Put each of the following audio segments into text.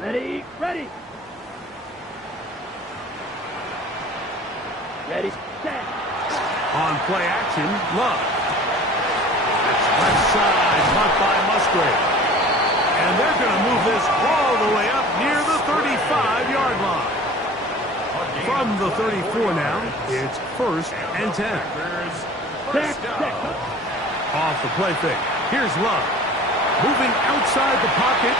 Ready, ready. Ready, set. On play action, Love. It's left side, caught by Musgrave. And they're going to move this all the way up near the 35-yard line. From the 34 now, it's 1st and 10. Off the play fake. Here's Love. Moving outside the pocket.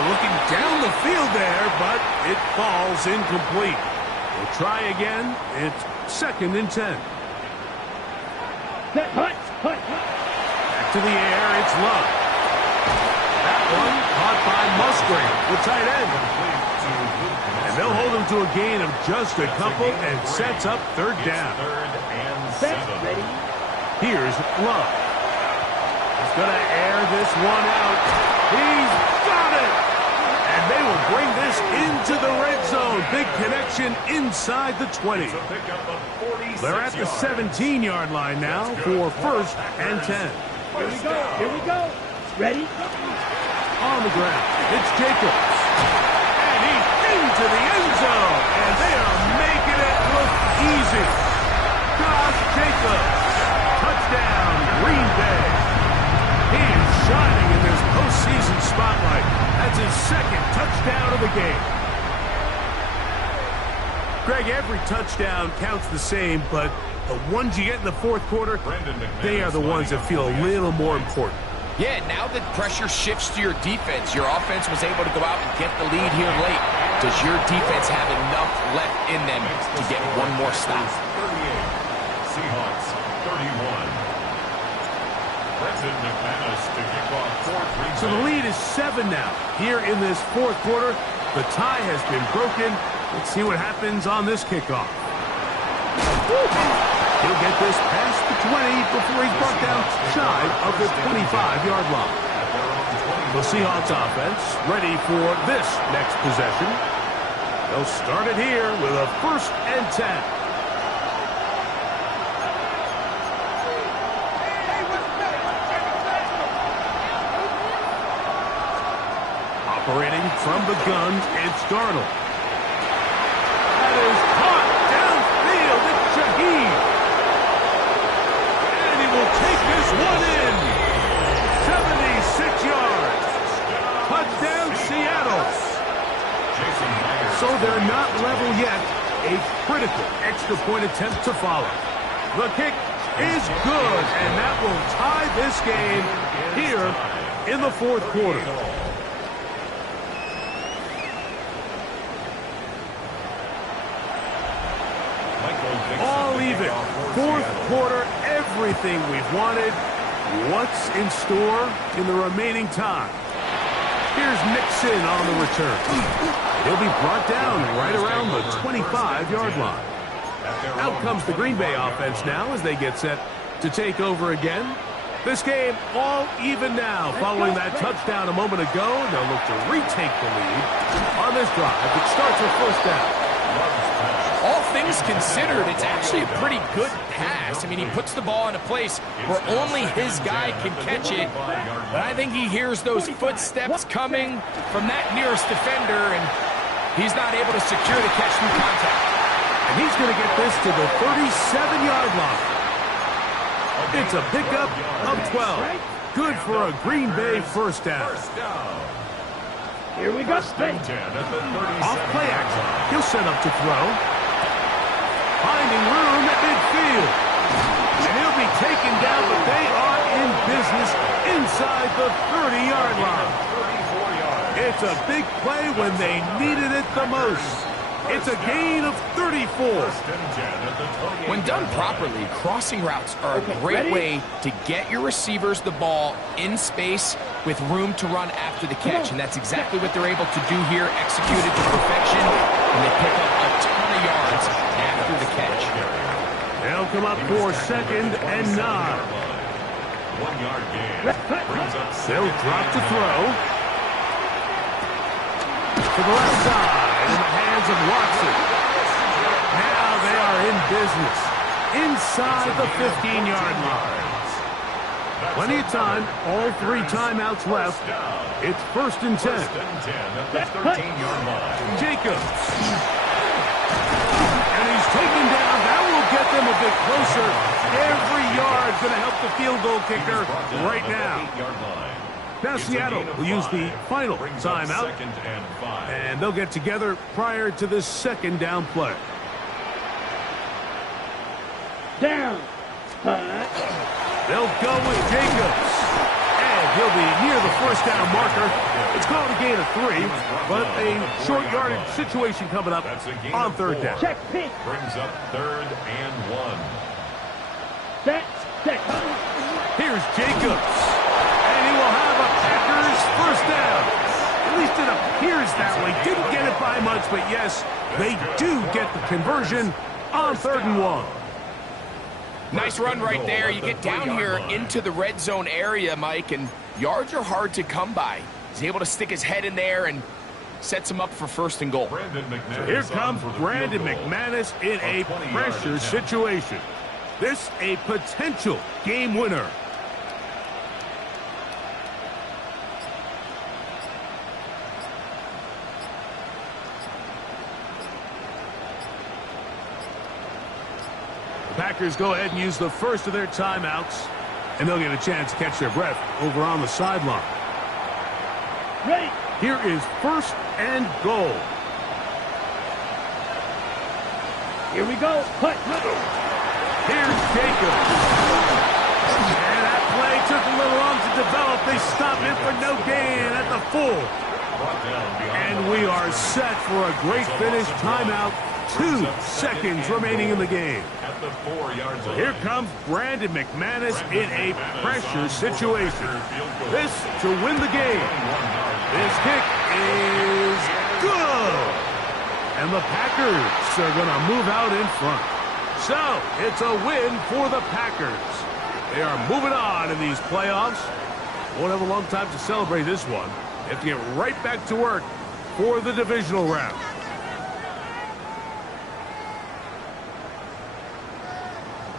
Looking down the field there, but it falls incomplete. We'll try again. It's 2nd and 10. Back to the air, it's Love. That one caught by Musgrave, the tight end. And they'll hold him to a gain of just a couple and sets up 3rd down. Here's Love. He's going to air this one out. He's got it! And they will bring this into the red zone. Big connection inside the 20. They're at the 17-yard line now for 1st and 10. Here we go, here we go. Ready? On the ground, it's Jacobs. And he's into the end zone. And they are making it look easy. Josh Jacobs. Touchdown, Green Bay. He is shining in this postseason spotlight. That's his 2nd touchdown of the game. Greg, every touchdown counts the same, but the ones you get in the 4th quarter, they are the ones that feel a little more important. Yeah, now that pressure shifts to your defense, your offense was able to go out and get the lead here late. Does your defense have enough left in them to get one more stop? 38, Seahawks 31. So the lead is 7 now. Here in this 4th quarter, the tie has been broken. Let's see what happens on this kickoff. He'll get this past the 20 before he's brought down shy of the 25-yard line. The Seahawks offense ready for this next possession. They'll start it here with a 1st and 10. Operating from the gun, it's Darnold. That is caught downfield. It's Shaheed. And he will take this one in. 76 yards. Touchdown, Seattle. So they're not level yet. A critical extra point attempt to follow. The kick is good, and that will tie this game here in the 4th quarter. All even. 4th quarter, everything we've wanted. What's in store in the remaining time? Here's Nixon on the return. He'll be brought down right around the 25-yard line. Out comes the Green Bay offense now as they get set to take over again. This game all even now following that touchdown a moment ago. They'll look to retake the lead on this drive. It starts with 1st down. All things considered, it's actually a pretty good pass. I mean, he puts the ball in a place where only his guy can catch it. But I think he hears those footsteps coming from that nearest defender, and he's not able to secure the catch through contact. And he's going to get this to the 37-yard line. It's a pickup of 12. Good for a Green Bay 1st down. Here we go. Off play action. He'll set up to throw. Finding room at midfield. And he'll be taken down, but they are in business inside the 30-yard line. It's a big play when they needed it the most. It's a gain of 34. When done properly, crossing routes are a great way to get your receivers the ball in space with room to run after the catch. And that's exactly what they're able to do here, executed to perfection, and they pick up a ton of yards after the catch. They'll come up for 2nd and 9. 1-yard gain. They'll drop to throw. To the left side in the hands of Watson. Now they are in business inside the 15-yard line. Plenty of time. All 3 timeouts left. It's 1st and 10. 1st and 10 at the 13-yard line. Jacobs. And he's taken down. That will get them a bit closer. Every yard going to help the field goal kicker right now. Now Seattle will use the final timeout. And they'll get together prior to the 2nd down play. Down. They'll go with Jacobs. And he'll be near the 1st down marker. It's called a gain of 3, but a short yardage situation coming up on 3rd down. Check pitch. Brings up 3rd and 1. Set. Here's Jacobs. And he will have a Packers 1st down. At least it appears that way. Didn't get it by much, but yes, they do get the conversion on 3rd and 1. Nice run right there. You get down here into the red zone area, Mike, and yards are hard to come by. He's able to stick his head in there and sets him up for 1st and goal. So here comes Brandon McManus in a pressure situation. This a potential game winner. The Packers go ahead and use the first of their timeouts, and they'll get a chance to catch their breath over on the sideline. Ready. Here is 1st and goal. Here we go. Put. Here's Jacobs. And that play took a little long to develop. They stopped it for no gain at the full. And we are set for a great finish. Timeout. 2 seconds remaining in the game. So here comes Brandon McManus in a pressure situation. This to win the game. This kick is good. And the Packers are going to move out in front. So it's a win for the Packers. They are moving on in these playoffs. Won't have a long time to celebrate this one. They have to get right back to work for the divisional round.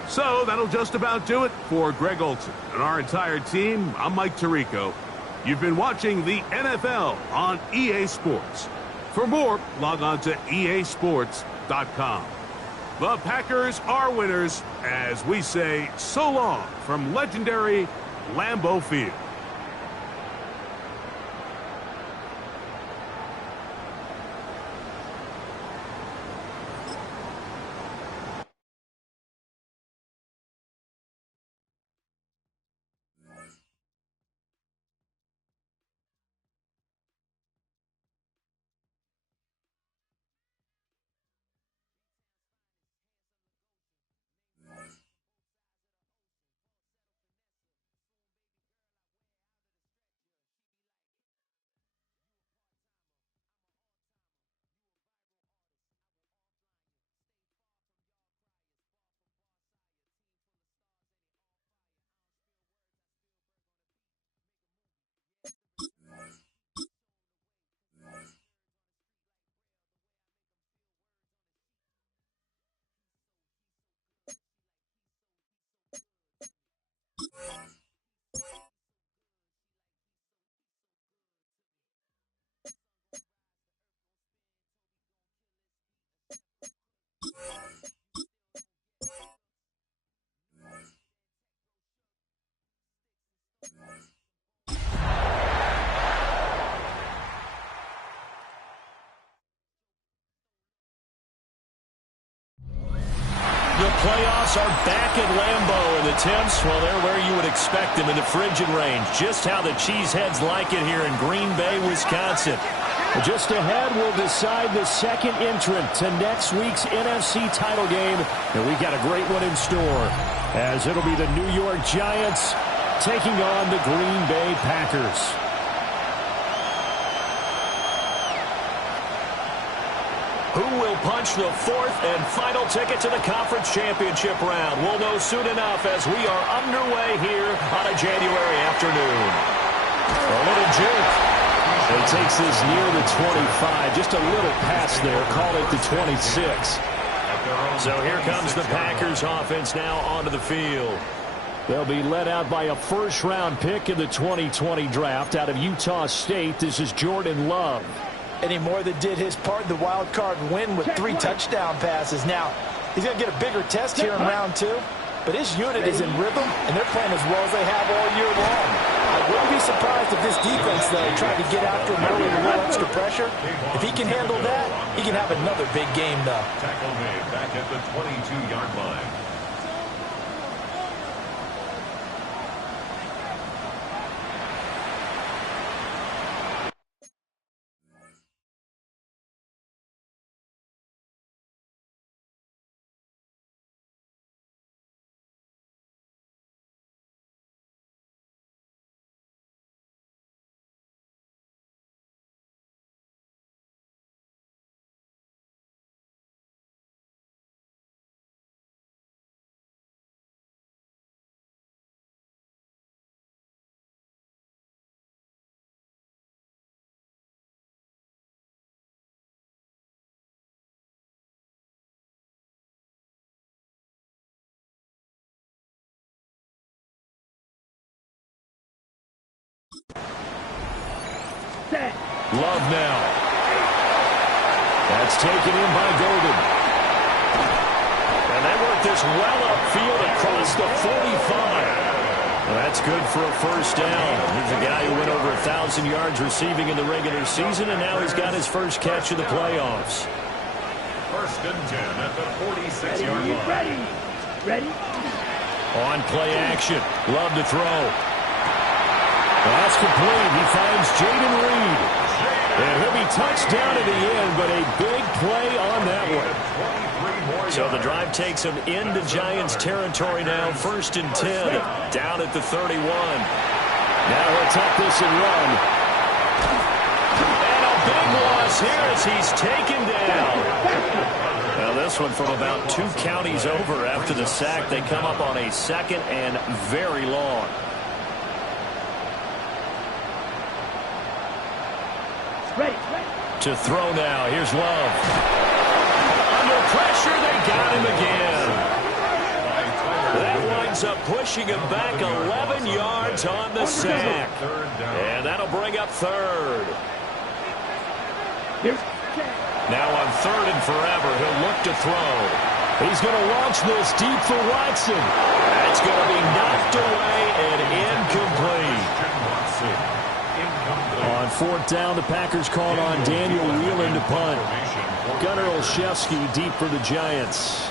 So that'll just about do it for Greg Olson and our entire team. I'm Mike Tirico. You've been watching the NFL on EA Sports. For more, log on to easports.com. The Packers are winners as we say so long from legendary Lambeau Field. The playoffs are back at Lambeau, and the temps, well, they're where you would expect them in the frigid range. Just how the Cheeseheads like it here in Green Bay, Wisconsin. Just ahead, we'll decide the second entrant to next week's NFC title game. And we've got a great one in store, as it'll be the New York Giants taking on the Green Bay Packers. Who will punch the fourth and final ticket to the conference championship round? We'll know soon enough as we are underway here on a January afternoon. A little juke. It takes this near the 25. Just a little pass there. Call it the 26. So here comes the Packers offense now onto the field. They'll be led out by a first-round pick in the 2020 draft out of Utah State. This is Jordan Love. And he more than did his part in the wild card win with 3 touchdown passes. Now, he's going to get a bigger test here in round 2. But his unit is in rhythm, and they're playing as well as they have all year long. I wouldn't be surprised if this defense, though, tried to get after him early with a little extra pressure. If he can handle that, he can have another big game, though. Tackle made back at the 22-yard line. Love now. That's taken in by Golden. And they work this well upfield across the 45. Well, that's good for a first down. He's a guy who went over 1,000 yards receiving in the regular season, and now he's got his first catch of the playoffs. First and 10 at the 46-yard line. Ready? On play action. Love to throw. That's complete. He finds Jaden Reed. And he'll be touched down at the end, but a big play on that one. So the drive takes him into Giants territory now. First and 10, down at the 31. Now he'll tuck this and run. And a big loss here as he's taken down. Now this one from about 2 counties over after the sack. They come up on a second and very long. Ready. To throw now. Here's Love. Under pressure, they got him again. That winds up pushing him back 11 yards on the sack. And that'll bring up third. Now on third and forever, he'll look to throw. He's going to launch this deep for Watson. That's going to be knocked away and incomplete. On fourth down, the Packers called on Daniel Whelan to punt. Gunnar Olszewski deep for the Giants.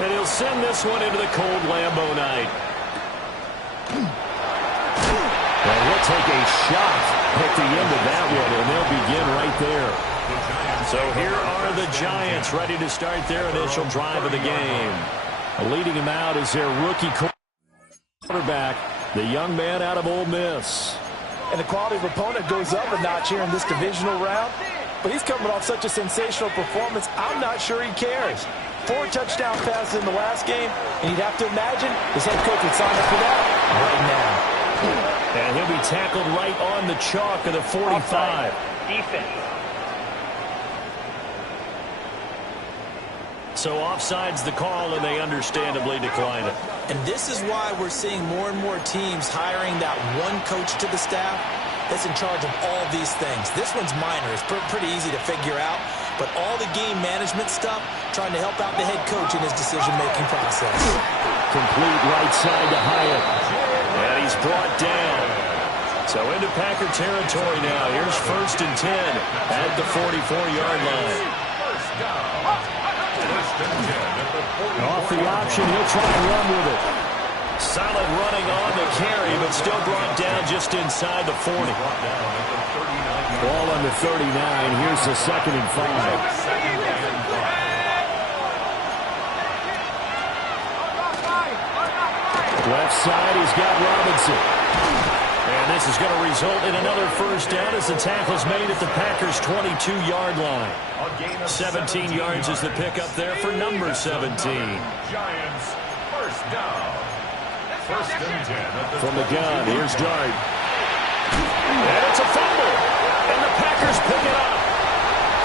And he'll send this one into the cold Lambeau night. And he'll take a shot at the end of that one, and they'll begin right there. So here are the Giants ready to start their initial drive of the game. Leading him out is their rookie quarterback, the young man out of Ole Miss. And the quality of opponent goes up a notch here in this divisional round. But he's coming off such a sensational performance, I'm not sure he cares. 4 touchdown passes in the last game, and you'd have to imagine his head coach would sign up for that right now. And he'll be tackled right on the chalk of the 45. Defense. So offside's the call, and they understandably decline it. And this is why we're seeing more and more teams hiring that one coach to the staff that's in charge of all these things. This one's minor. It's pretty easy to figure out. But all the game management stuff, trying to help out the head coach in his decision-making process. Complete right side to Hyatt. And he's brought down. So into Packer territory now. Here's first and 10 at the 44-yard line. Off the option, he'll try and run with it. Solid running on the carry, but still brought down just inside the 40. Ball on the 39. Here's the 2nd and 5. Left side, he's got Robinson. And this is going to result in another first down as the tackle's made at the Packers' 22-yard line. 17 yards is the pickup there for number 17. Giants first down. First and 10. From the gun, here's Dart. And it's a fumble. And the Packers pick it up.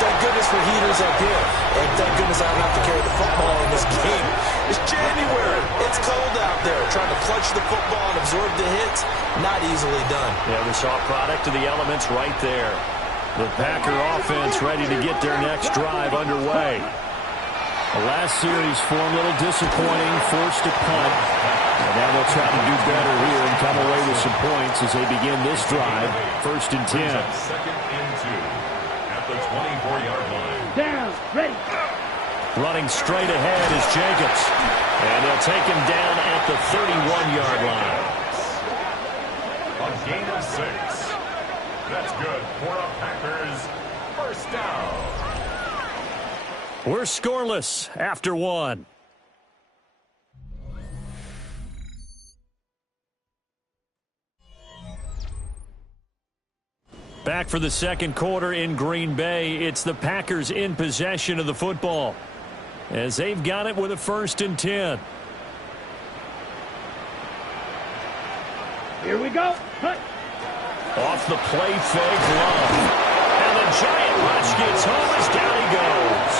thank goodness for heaters up here. And thank goodness I don't have to carry the football in this game. It's January. It's cold out there. Trying to clutch the football and absorb the hits, not easily done. Yeah, we saw a product of the elements right there. The Packer offense ready to get their next drive underway. The last series form a little disappointing, forced to punt. And now they'll try to do better here and come away with some points as they begin this drive. 1st and 10. 2nd and 2 at the 24-yard line. Down. Ready. Running straight ahead is Jacobs. And they'll take him down at the 31-yard line. A gain of 6. That's good for a Packers first down. We're scoreless after 1. Back for the second quarter in Green Bay. It's the Packers in possession of the football as they've got it with a 1st and 10. Here we go. Hunt. Off the play fake, Love. And the giant rush gets home as down he goes.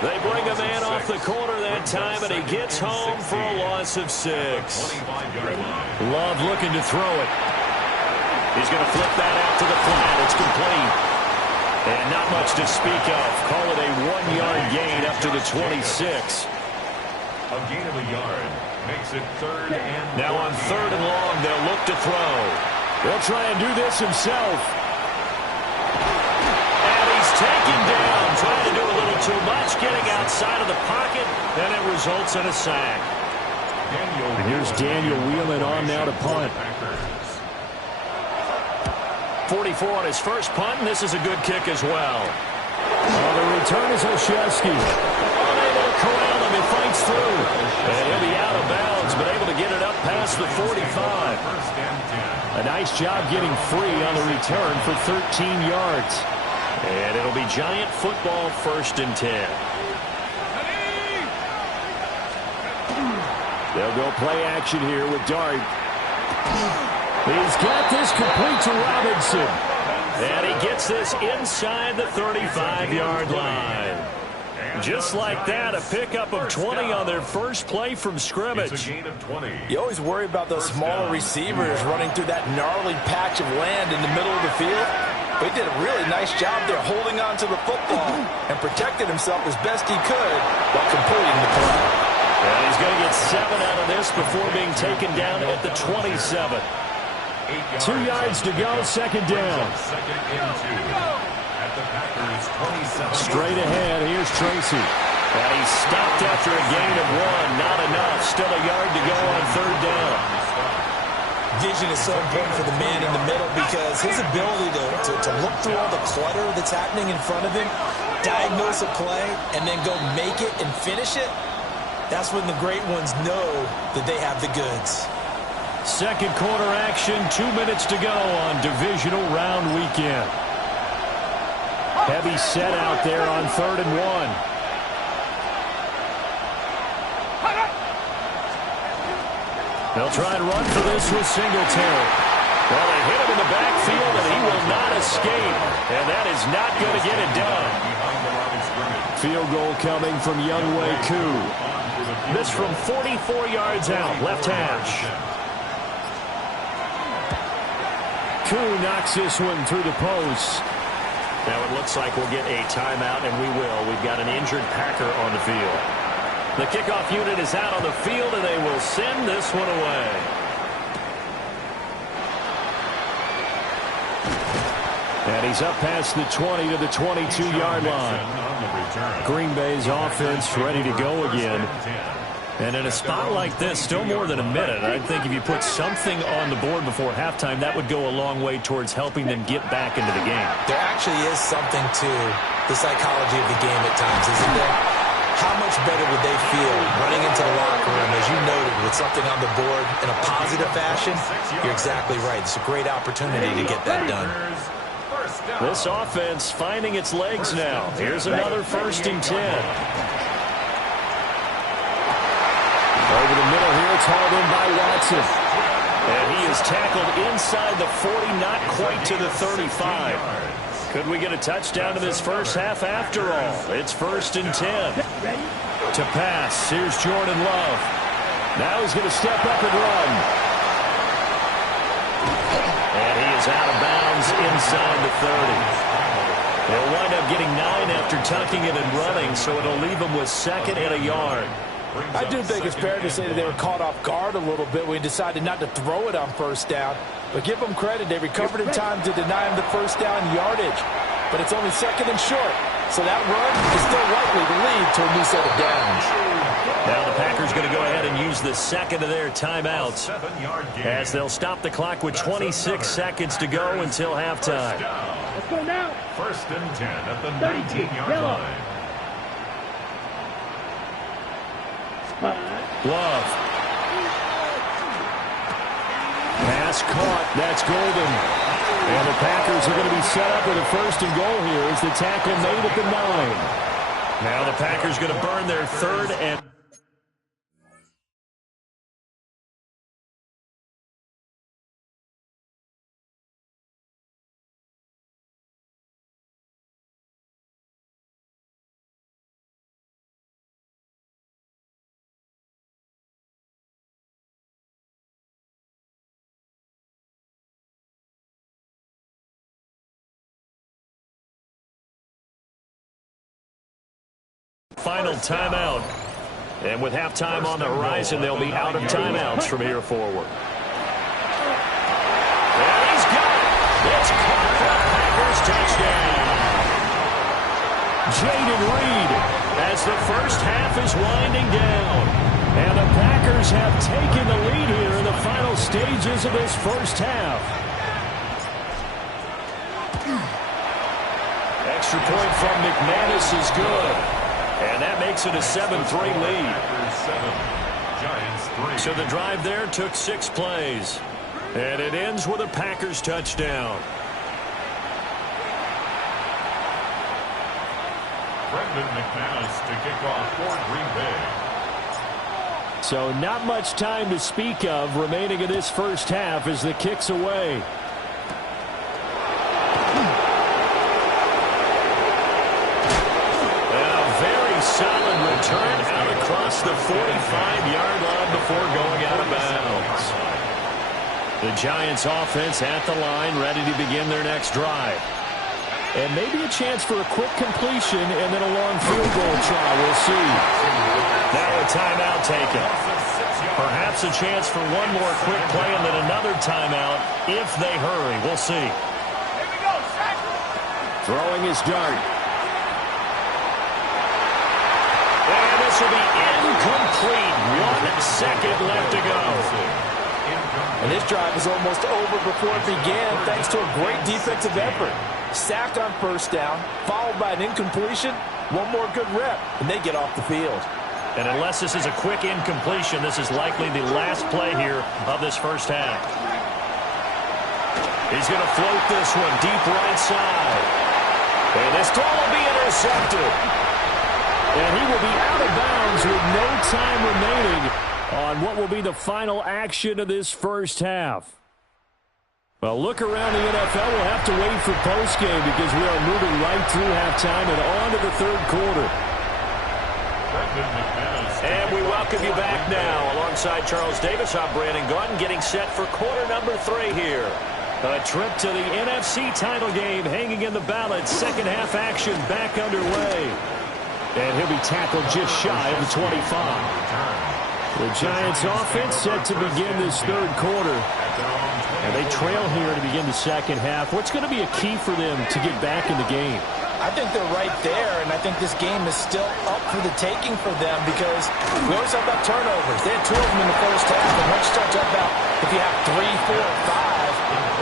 They bring a man off the corner that time, and he gets home for a loss of 6. Love looking to throw it. He's going to flip that out to the flat. It's complete. And not much to speak of. Call it a 1-yard gain up to the 26. A gain of a yard makes it 3rd and Now on 3rd and long, they'll look to throw. They'll try and do this himself. And he's taken down, trying to do a little too much, getting outside of the pocket, and it results in a sack. And here's Daniel Whelan on now to punt. 44 on his first punt, and this is a good kick as well. The return is Olszewski. Unable to corral him, he fights through. And he'll be out of bounds, but able to get it up past the 45. A nice job getting free on the return for 13 yards. And it'll be Giant football 1st and 10. They'll go play action here with Dart. He's got this complete to Robinson. And he gets this inside the 35-yard line. Just like that, a pickup of 20 on their first play from scrimmage. You always worry about those smaller receivers running through that gnarly patch of land in the middle of the field. But he did a really nice job there holding on to the football and protected himself as best he could while completing the play. And he's going to get 7 out of this before being taken down at the 27. 2 yards to go, 2nd down. Straight ahead, here's Tracy. And he's stopped after a gain of 1. Not enough. Still a yard to go on 3rd down. Vision is so important for the man in the middle because his ability to look through all the clutter that's happening in front of him, diagnose a play, and then go make it and finish it, that's when the great ones know that they have the goods. Second quarter action, 2 minutes to go on divisional round weekend. Heavy set out there on 3rd and 1. They'll try and run for this with Singletary. Well, they hit him in the backfield, and he will not escape. And that is not going to get it done. Field goal coming from Younghoe Koo. This from 44 yards out, left hash. Koo knocks this one through the post. Now it looks like we'll get a timeout, and we will. We've got an injured Packer on the field. The kickoff unit is out on the field, and they will send this one away. And he's up past the 20 to the 22-yard line. Green Bay's offense ready to go again. And in a spot like this, still more than a minute, I think if you put something on the board before halftime, that would go a long way towards helping them get back into the game. There actually is something to the psychology of the game at times, isn't there? How much better would they feel running into the locker room, as you noted, with something on the board in a positive fashion? You're exactly right. It's a great opportunity to get that done. This offense finding its legs now. Here's another 1st and 10. Over the middle here, it's hauled in by Watson. And he is tackled inside the 40, not quite to the 35. Could we get a touchdown in this first half after all? It's 1st and 10. Ready? To pass. Here's Jordan Love. Now he's going to step up and run. And he is out of bounds inside the 30. They'll wind up getting 9 after tucking it and running, so it'll leave them with 2nd and a yard. I do think it's fair to say that they were caught off guard a little bit when he decided not to throw it on 1st down. But give them credit. They recovered in time to deny him the 1st down yardage. But it's only 2nd and short. So that run is still likely to lead to a new set of downs. Now the Packers going to go ahead and use the 2nd of their timeouts as they'll stop the clock with 26 seconds to go until halftime. Let's go now. 1st and 10 at the 19-yard line. Love. Pass caught. That's golden. And the Packers are going to be set up with a 1st and goal here as the tackle made at the 9. Now the Packers going to burn their 3rd and... final timeout. And with halftime on the horizon, they'll be out of timeouts from here forward. And he's got it. It's caught for the Packers touchdown. Jaden Reed as the first half is winding down. And the Packers have taken the lead here in the final stages of this first half. Extra point from McManus is good. And that makes it a 7-3 lead. So the drive there took 6 plays. And it ends with a Packers touchdown. Brendan McManus to kick off for Green Bay. So not much time to speak of remaining in this first half as the kick's away. Solid return out across the 45-yard line before going out of bounds. The Giants offense at the line, ready to begin their next drive. And maybe a chance for a quick completion and then a long field goal try. We'll see. Now a timeout taken. Perhaps a chance for one more quick play and then another timeout if they hurry. We'll see. Throwing his dart. This will be incomplete. 1 second left to go. And this drive is almost over before it began thanks to a great defensive effort. Sacked on 1st down, followed by an incompletion. One more good rep, and they get off the field. And unless this is a quick incompletion, this is likely the last play here of this first half. He's going to float this one deep right side. And this throw will be intercepted. And he will be out of bounds with no time remaining on what will be the final action of this first half. Well, look around the NFL. We'll have to wait for postgame because we are moving right through halftime and on to the 3rd quarter. And we welcome you back now. Alongside Charles Davis, I'm Brandon Gaudin getting set for quarter number 3 here. A trip to the NFC title game hanging in the balance. Second half action back underway. And he'll be tackled just shy of the 25. The Giants offense set to begin this 3rd quarter. And they trail here to begin the second half. What's going to be a key for them to get back in the game? I think they're right there, and I think this game is still up for the taking for them because we always talk about turnovers. They had 2 of them in the first half, and once you start talking about if you have 3, 4, 5,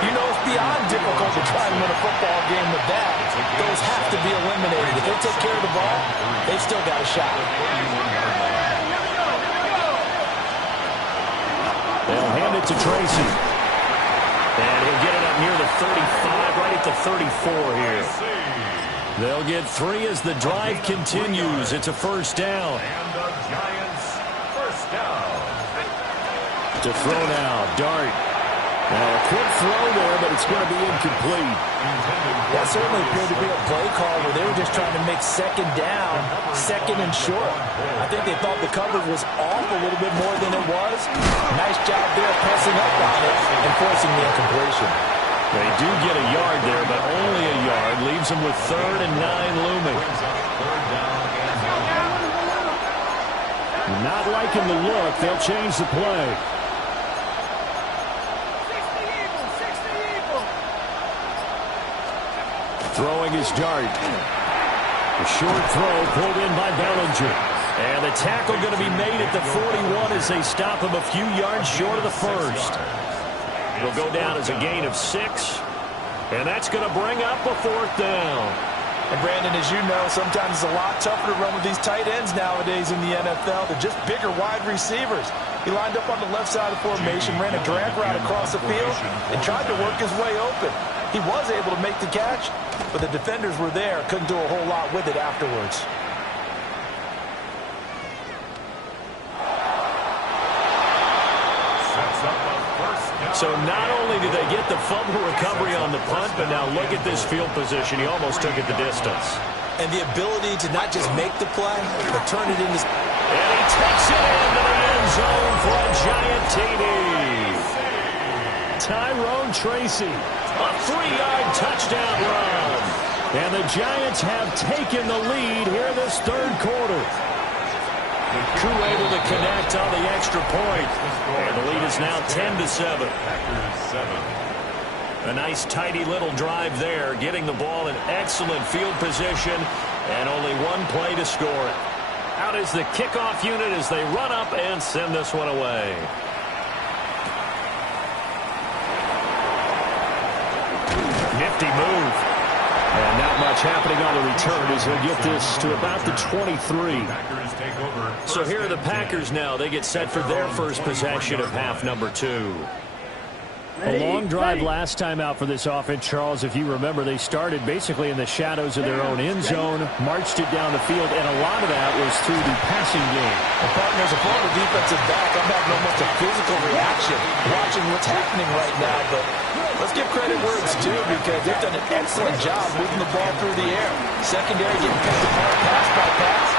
you know it's beyond difficult to try and win a football game with that. Those have to be eliminated. If they take care of the ball, they've still got a shot. They'll hand it to Tracy. And he'll get it up near the 35, right at the 34 here. They'll get 3 as the drive continues. It's a 1st down. And the Giants' 1st down. To throw now, Dart. Now a quick throw there, but it's going to be incomplete. That certainly appeared to be a play call where they were just trying to make second down, second and short. I think they thought the coverage was off a little bit more than it was. Nice job there pressing up on it and forcing the incompletion. They do get a yard there, but only a yard. Leaves them with 3rd and 9 looming. Not liking the look. They'll change the play. Throwing his dart. A short throw pulled in by Bellinger. And the tackle going to be made at the 41 as they stop him a few yards short of the first. It'll go down as a gain of 6. And that's going to bring up a 4th down. And Brandon, as you know, sometimes it's a lot tougher to run with these tight ends nowadays in the NFL. They're just bigger wide receivers. He lined up on the left side of the formation, ran a drag route across the field, and tried to work his way open. He was able to make the catch, but the defenders were there. Couldn't do a whole lot with it afterwards. So not only did they get the fumble recovery on the punt, but now look at this field position. He almost took it the distance. And the ability to not just make the play, but turn it into... And he takes it into the end zone for a giant TD. Tyrone Tracy. A 3-yard touchdown run. And the Giants have taken the lead here in this 3rd quarter. Koo able to connect on the extra point. And the lead is now 10-7. A nice tidy little drive there, getting the ball in excellent field position, and only one play to score it. Out is the kickoff unit as they run up and send this one away. Nifty move. And not much happening on the return as he'll get this to about the 23. So here are the Packers now. They get set for their first possession of half number 2. A long drive last time out for this offense, Charles. If you remember, they started basically in the shadows of their own end zone, marched it down the field, and a lot of that was through the passing game. And partners, a former defensive back, I'm having almost a physical reaction watching what's happening right now. But let's give credit where it's due, because they've done an excellent job moving the ball through the air. Secondary getting picked apart pass by pass.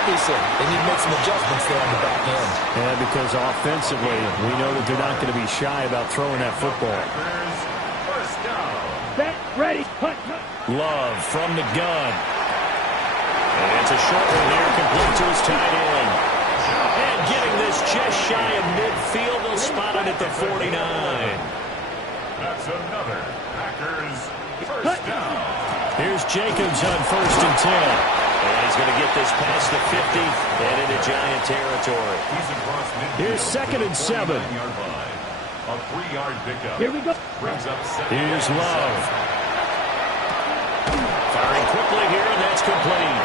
Obviously, they need to make some adjustments there on the back end. Yeah, because offensively, we know that they're not going to be shy about throwing that football. Set, ready, punt. Love from the gun. And it's a short one here, complete to his tight end. And getting this just shy of midfield, they'll spot it at the 49. That's another Packers first down. Here's Jacobs on 1st and 10. And he's going to get this past the 50 and into Giant territory. Here's 2nd and 7. A 3-yard pickup. Here we go. Brings up 2nd. Here's Love. Firing quickly here, and that's complete.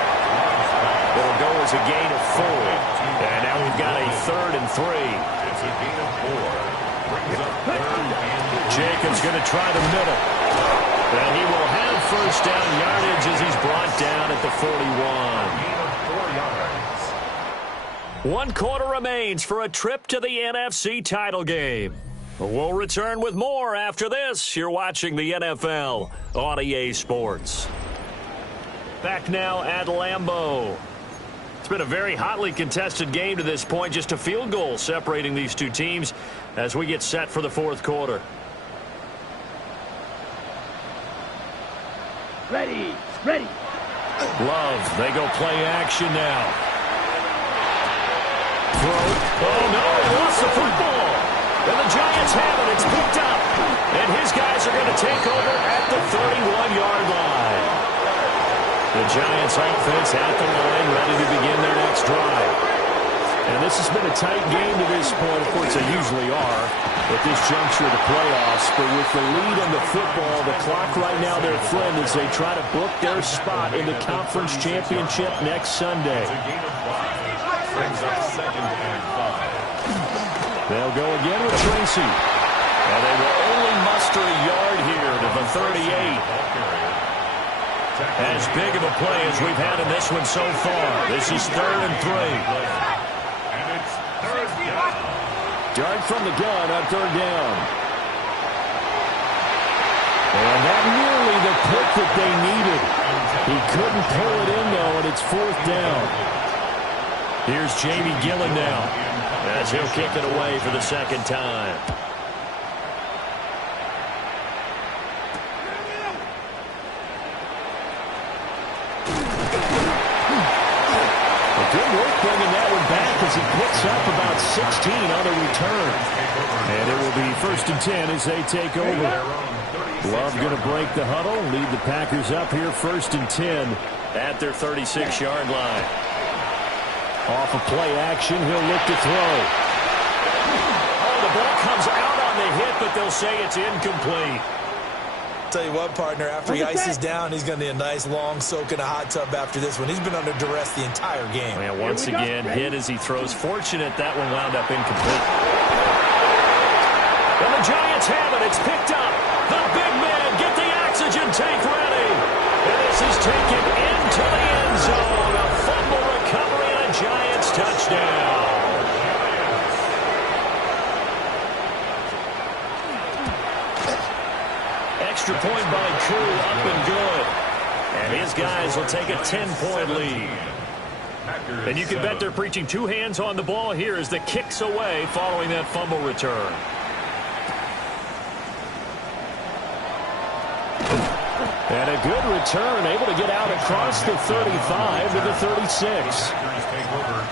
It'll go as a gain of 4. And now we've got a 3rd and 3. It's a gain of 4. Brings up 3rd and 3. Jacobs going to try the middle. And he will have first down yardage as he's brought down at the 41. Gain of 4 yards. 1 quarter remains for a trip to the NFC title game. We'll return with more after this. You're watching the NFL on EA Sports. Back now at Lambeau. It's been a very hotly contested game to this point. Just a field goal separating these two teams as we get set for the 4th quarter. Ready, ready. Love, they go play action now. Throw. Oh, no, he lost the football. And the Giants have it. It's picked up. And his guys are going to take over at the 31-yard line. The Giants offense at the line, ready to begin their next drive. And this has been a tight game to this point. Of course, they usually are at this juncture of the playoffs. But with the lead in the football, the clock right now their friend as they try to book their spot in the conference championship next Sunday. Brings up 2nd and 5. They'll go again with Tracy. And they will only muster a yard here to the 38. As big of a play as we've had in this one so far. This is 3rd and 3. And it's 3rd down. Dart from the gun on 3rd down. And that nearly the pick that they needed. He couldn't pull it in, though, and it's 4th down. Here's Jamie Gillen now, as he'll kick it away for the 2nd time. Good work bringing that one back as he picks up about 16 on the return. And it will be 1st and 10 as they take over. Love going to break the huddle, lead the Packers up here 1st and 10 at their 36-yard line. Off of play action, he'll look to throw. Oh, the ball comes out on the hit, but they'll say it's incomplete. Tell you what, partner, after he ices down, he's going to need a nice long soak in a hot tub after this one. He's been under duress the entire game. And once again, hit as he throws. Fortunate that one wound up incomplete. And the Giants have it. It's picked up. The big man, get the oxygen tank ready. And this is taken into the end zone. A fumble recovery and a Giants touchdown. Extra point by Koo, up and good. And his guys will take a 10-point lead. And you can bet they're preaching 2 hands on the ball here as the kick's away following that fumble return. And a good return, able to get out across the 35 to the 36.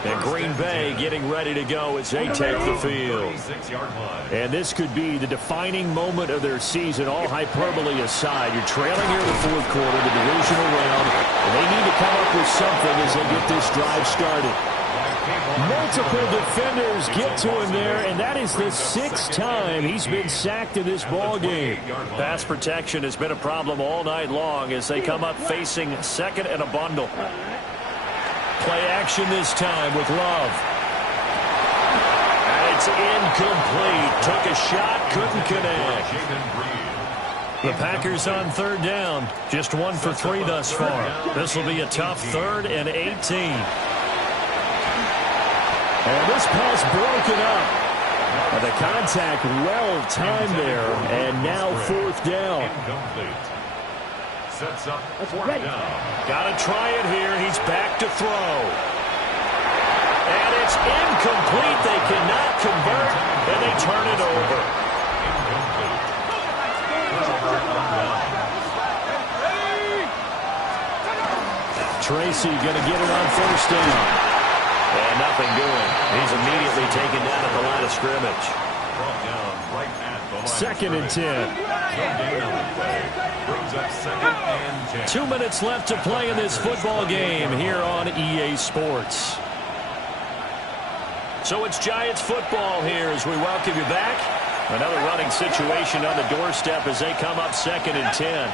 And Green Bay getting ready to go as they take the field. And this could be the defining moment of their season, all hyperbole aside. You're trailing here in the 4th quarter, the divisional round, and they need to come up with something as they get this drive started. Multiple defenders get to him there, and that is the 6th time he's been sacked in this ball game. Pass protection has been a problem all night long as they come up facing 2nd and a bundle. Play action this time with Love. And it's incomplete. Took a shot, couldn't connect. The Packers on 3rd down. Just 1 for 3 thus far. This will be a tough 3rd and 18. And this pass broken up. And the contact well timed there. And now 4th down. Sets up 4th down. Got to try it here. He's back to throw. And it's incomplete. They cannot convert, and they turn it over. Tracy going to get it on 1st down. And nothing doing. He's immediately taken down at the line of scrimmage. 2nd and 10. 2 minutes left to play in this football game here on EA Sports. So it's Giants football here as we welcome you back. Another running situation on the doorstep as they come up 2nd and 10.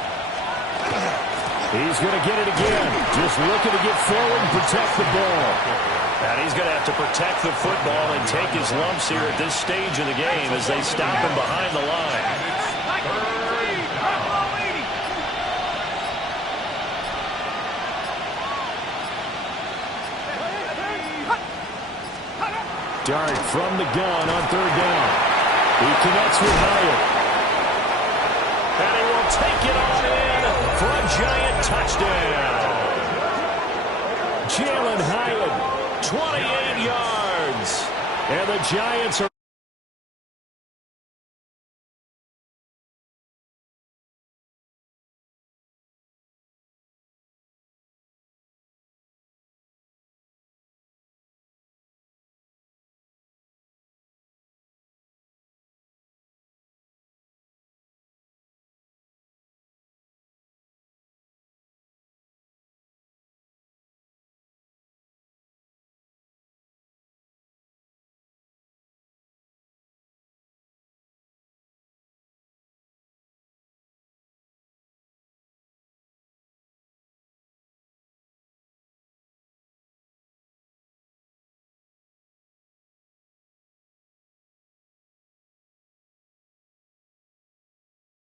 He's going to get it again. Just looking to get forward and protect the ball. And he's going to have to protect the football and take his lumps here at this stage of the game as they stop him behind the line. Dart from the gun on 3rd down. He connects with Hyatt. And he will take it on in for a Giant touchdown. Jalen Hyatt, 28 yards. And the Giants are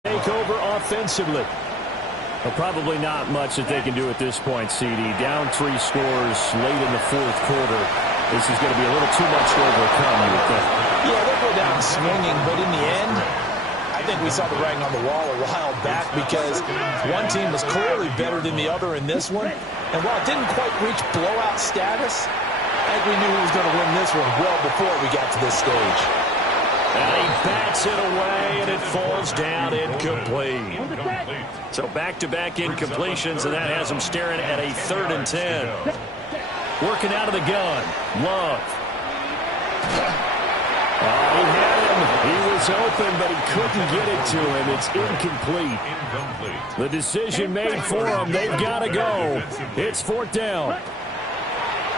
take over offensively. Well, probably not much that they can do at this point, CD. Down 3 scores late in the 4th quarter. This is going to be a little too much to overcome, you would think. Yeah, they'll go down swinging, but in the end, I think we saw the writing on the wall a while back because one team was clearly better than the other in this one. And while it didn't quite reach blowout status, I think we knew who was going to win this one well before we got to this stage. And he bats it away, and it falls down incomplete. So back-to-back incompletions, and that has him staring at a 3rd and 10. Working out of the gun, Love. He had him. He was open, but he couldn't get it to him. It's incomplete. The decision made for him. They've got to go. It's 4th down.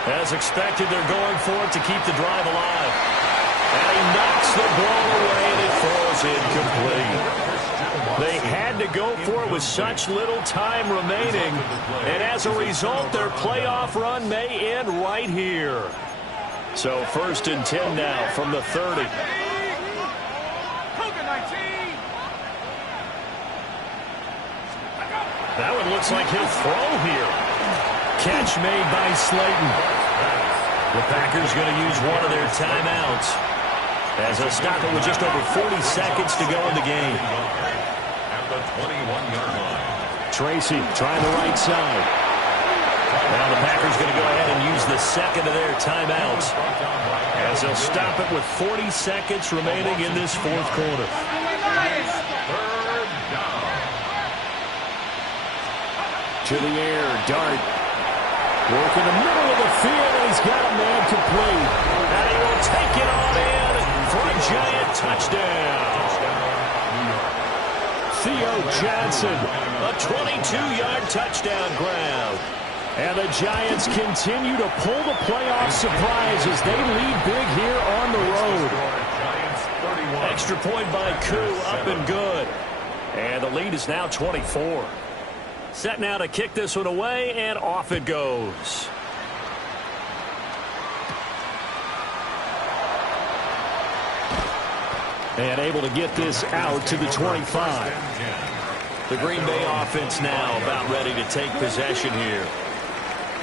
As expected, they're going for it to keep the drive alive. And he knocks the ball away, and it falls incomplete. They had to go for it with such little time remaining. And as a result, their playoff run may end right here. So 1st and 10 now from the 30. That one looks like he'll throw here. Catch made by Slayton. The Packers going to use one of their timeouts as they'll stop it with just over 40 seconds to go in the game. At the 21-yard line. Tracy trying the right side. Now the Packers going to go ahead and use the second of their timeouts as they'll stop it with 40 seconds remaining in this 4th quarter. 3rd down. To the air, Dart. Work in the middle of the field, and he's got a man complete. And he will take it on in for a giant touchdown. Theo Johnson. A 22-yard touchdown grab. And the Giants continue to pull the playoff surprise as they lead big here on the road. Extra point by Koo, up and good. And the lead is now 24. Set now to kick this one away, and off it goes. And able to get this out to the 25. The Green Bay offense now about ready to take possession here.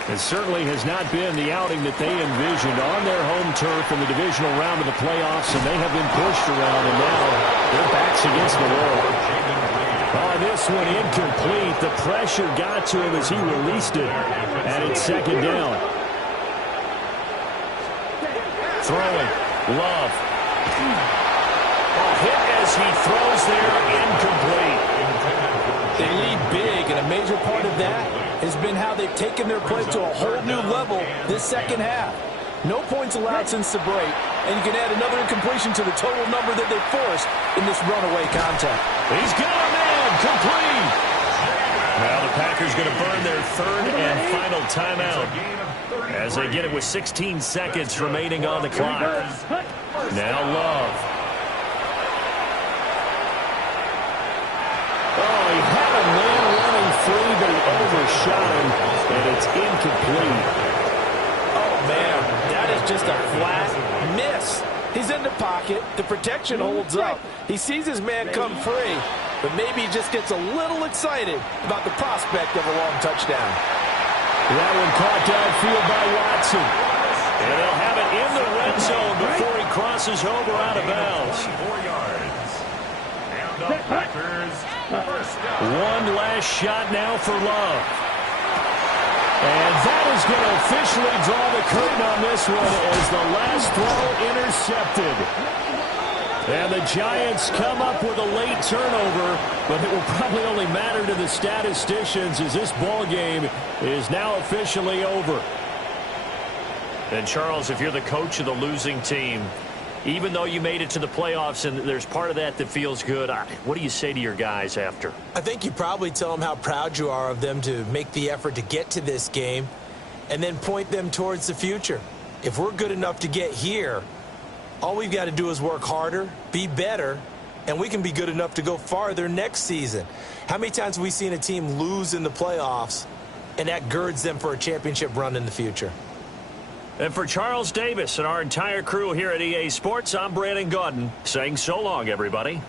It certainly has not been the outing that they envisioned on their home turf in the divisional round of the playoffs, and they have been pushed around, and now their backs against the wall. On this one, incomplete. The pressure got to him as he released it, and it's 2nd down. Throwing, Love. Hit as he throws there, incomplete. They lead big, and a major part of that has been how they've taken their play to a whole new level this 2nd half. No points allowed since the break, and you can add another incompletion to the total number that they forced in this runaway contact. He's got a man, complete. Now the Packers going to burn their 3rd and final timeout as they get it with 16 seconds remaining on the clock. Now Love. He had a man running free, but he overshot him, and it's incomplete. Oh, man, that is just a flat miss. He's in the pocket. The protection holds up. He sees his man come free, but maybe he just gets a little excited about the prospect of a long touchdown. That one caught downfield by Watson. And they'll have it in the red zone before he crosses over out of bounds. 4 yards. And the Packers first down. One last shot now for Love. And that is going to officially draw the curtain on this one as the last throw intercepted. And the Giants come up with a late turnover, but it will probably only matter to the statisticians as this ball game is now officially over. And Charles, if you're the coach of the losing team, even though you made it to the playoffs and there's part of that feels good, what do you say to your guys after? I think you probably tell them how proud you are of them to make the effort to get to this game and then point them towards the future. If we're good enough to get here, all we've got to do is work harder, be better, and we can be good enough to go farther next season. How many times have we seen a team lose in the playoffs, and that girds them for a championship run in the future? And for Charles Davis and our entire crew here at EA Sports, I'm Brandon Gaudin saying so long, everybody.